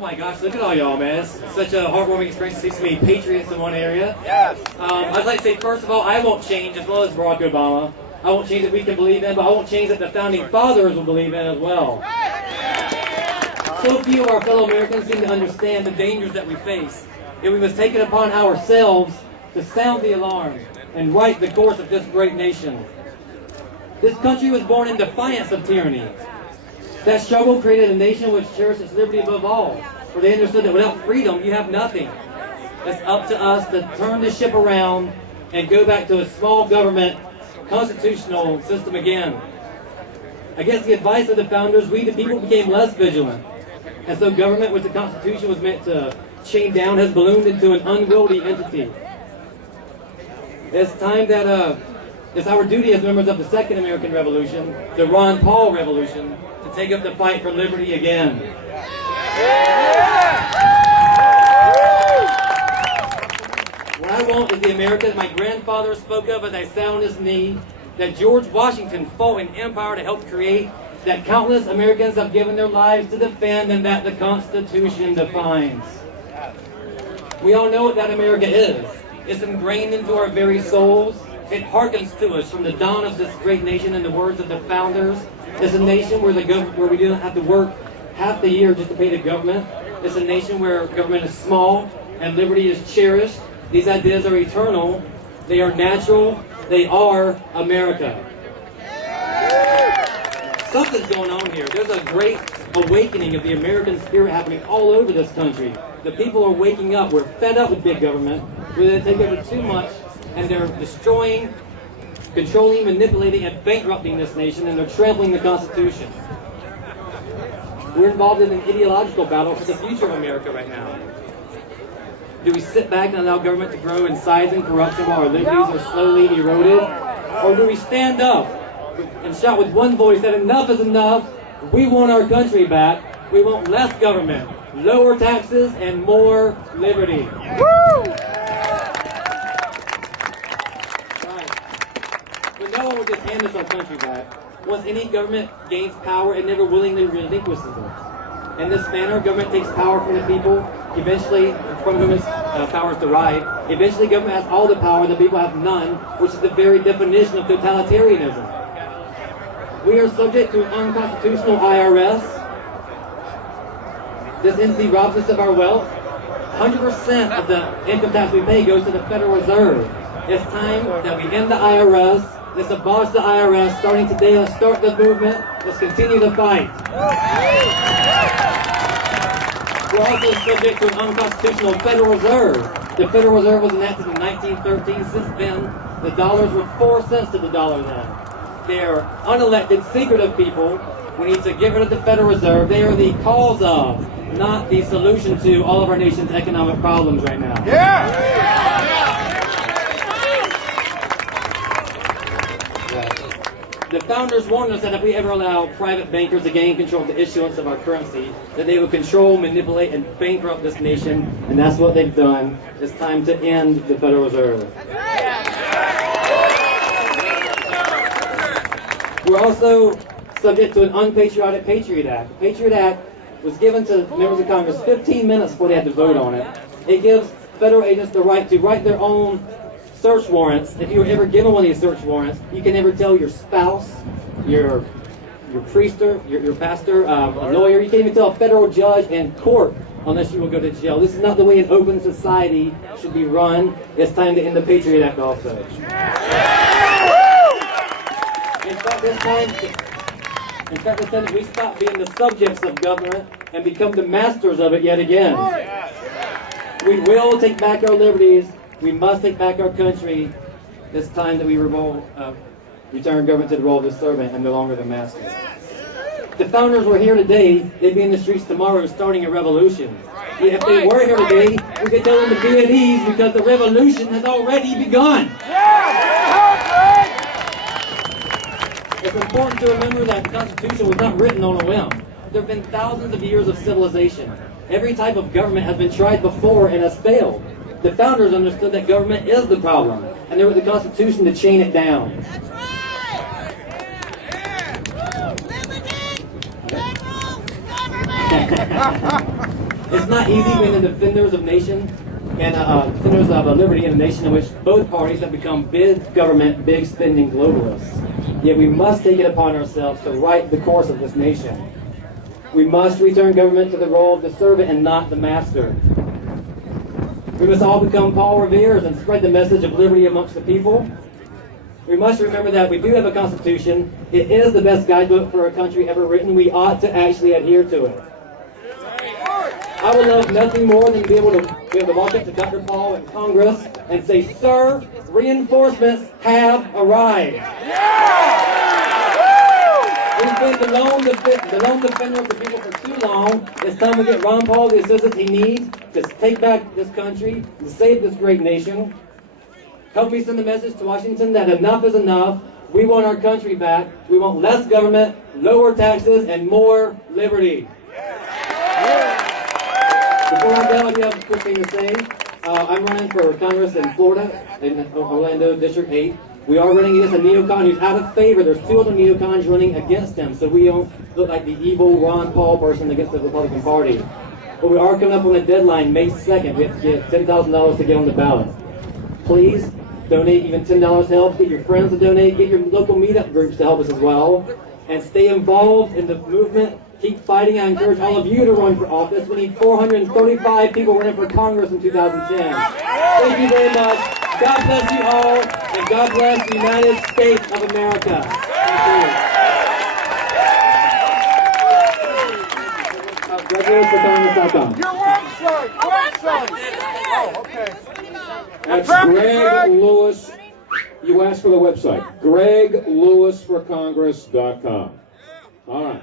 Oh my gosh, look at all y'all, man. It's such a heartwarming experience to see so many patriots in one area. I'd like to say, first of all, I won't change, as well as Barack Obama. I won't change that we can believe in, but I won't change that the Founding Fathers will believe in as well. So few of our fellow Americans seem to understand the dangers that we face, and we must take it upon ourselves to sound the alarm and right the course of this great nation. This country was born in defiance of tyranny. That struggle created a nation which cherished its liberty above all, for they understood that without freedom you have nothing. It's up to us to turn the ship around and go back to a small government, constitutional system again. Against the advice of the founders, we the people became less vigilant. And so government, which the Constitution was meant to chain down, has ballooned into an unwieldy entity. It's time that it's our duty as members of the Second American Revolution, the Ron Paul Revolution, to take up the fight for liberty again. What I want is the America that my grandfather spoke of as I sat on his knee, that George Washington fought in empire to help create, that countless Americans have given their lives to defend, and that the Constitution defines. We all know what that America is. It's ingrained into our very souls. It harkens to us from the dawn of this great nation in the words of the founders. It's a nation where we do not have to work half the year just to pay the government. It's a nation where government is small and liberty is cherished. These ideas are eternal. They are natural. They are America. Something's going on here. There's a great awakening of the American spirit happening all over this country. The people are waking up. We're fed up with big government. They take over too much, and they're destroying, controlling, manipulating, and bankrupting this nation, and they're trampling the Constitution. We're involved in an ideological battle for the future of America right now. Do we sit back and allow government to grow in size and corruption while our liberties are slowly eroded? Or do we stand up and shout with one voice that enough is enough? We want our country back. We want less government, lower taxes, and more liberty. Woo! But no one will just hand us our country back. Once any government gains power, it never willingly relinquishes it. In this manner, government takes power from the people, eventually from whom its power is derived. Eventually, government has all the power, the people have none, which is the very definition of totalitarianism. We are subject to an unconstitutional IRS. This entity robs us of our wealth. 100% of the income tax we pay goes to the Federal Reserve. It's time that we end the IRS. Let's abolish the IRS. Starting today, let's start the movement. Let's continue the fight. We're also subject to an unconstitutional Federal Reserve. The Federal Reserve was enacted in 1913. Since then, the dollars were 4 cents to the dollar then. They are unelected, secretive people. We need to get rid of the Federal Reserve. They are the cause of, not the solution to, all of our nation's economic problems right now. The founders warned us that if we ever allow private bankers to gain control of the issuance of our currency, that they would control, manipulate, and bankrupt this nation, and that's what they've done. It's time to end the Federal Reserve. We're also subject to an unpatriotic Patriot Act. The Patriot Act was given to members of Congress 15 minutes before they had to vote on it. It gives federal agents the right to write their own search warrants. If you were ever given one of these search warrants, you can never tell your spouse, your priester, your pastor, a lawyer. You can't even tell a federal judge in court unless you will go to jail. This is not the way an open society should be run. It's time to end the Patriot Act also. In fact, it's time that we stop being the subjects of government and become the masters of it yet again. We will take back our liberties. We must take back our country. It's time that we return government to the role of the servant and no longer the master. If the founders were here today, they'd be in the streets tomorrow starting a revolution. If they were here today, we could tell them to be at ease because the revolution has already begun. It's important to remember that the Constitution was not written on a whim. There have been thousands of years of civilization. Every type of government has been tried before and has failed. The founders understood that government is the problem, and they wrote the Constitution to chain it down. That's right! Limited liberal government! It's not easy being the defenders of nation and defenders of liberty in a nation in which both parties have become big government, big spending globalists. Yet we must take it upon ourselves to right the course of this nation. We must return government to the role of the servant and not the master. We must all become Paul Revere's and spread the message of liberty amongst the people. We must remember that we do have a Constitution. It is the best guidebook for a country ever written. We ought to actually adhere to it. I would love nothing more than to be able to walk up to Dr. Paul in Congress and say, "Sir, reinforcements have arrived." We've been the lone defender of the people for too long. It's time to get Ron Paul the assistance he needs to take back this country, to save this great nation. Help me send the message to Washington that enough is enough. We want our country back. We want less government, lower taxes, and more liberty. Before I go, I do have a quick thing to say. I'm running for Congress in Florida, in Orlando, District 8. We are running against a neocon who's out of favor. There's 2 other neocons running against him, so we don't look like the evil Ron Paul person against the Republican Party. But we are coming up on a deadline, May 2nd. We have to get $10,000 to get on the ballot. Please donate. Even $10 helps. Get your friends to donate. Get your local meetup groups to help us as well. And stay involved in the movement. Keep fighting. I encourage all of you to run for office. We need 435 people running for Congress in 2010. Thank you very much. God bless you all, and God bless the United States of America. Thank you. GregLewisForCongress.com. Your website. Oh, okay. That's Greg Lewis. You asked for the website. GregLewisForCongress.com. All right.